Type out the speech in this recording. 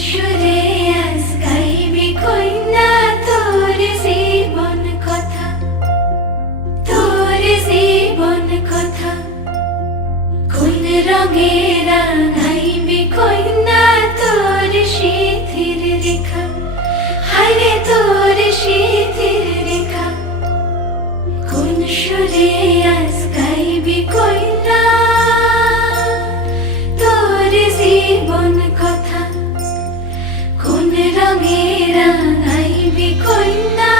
সুরে আজ গাইবি কইনা তোর জীবন কথা, তোর জীবন কথা। কোন রঙে রাঙাইবি কইনা তোর সিঁথির রেখা, হায়রে তোর সিঁথির রেখা। কোন সুরে আজ গাইবি কইনা তোর জীবন কথা, কোন রঙে রাঙাইবি কইনা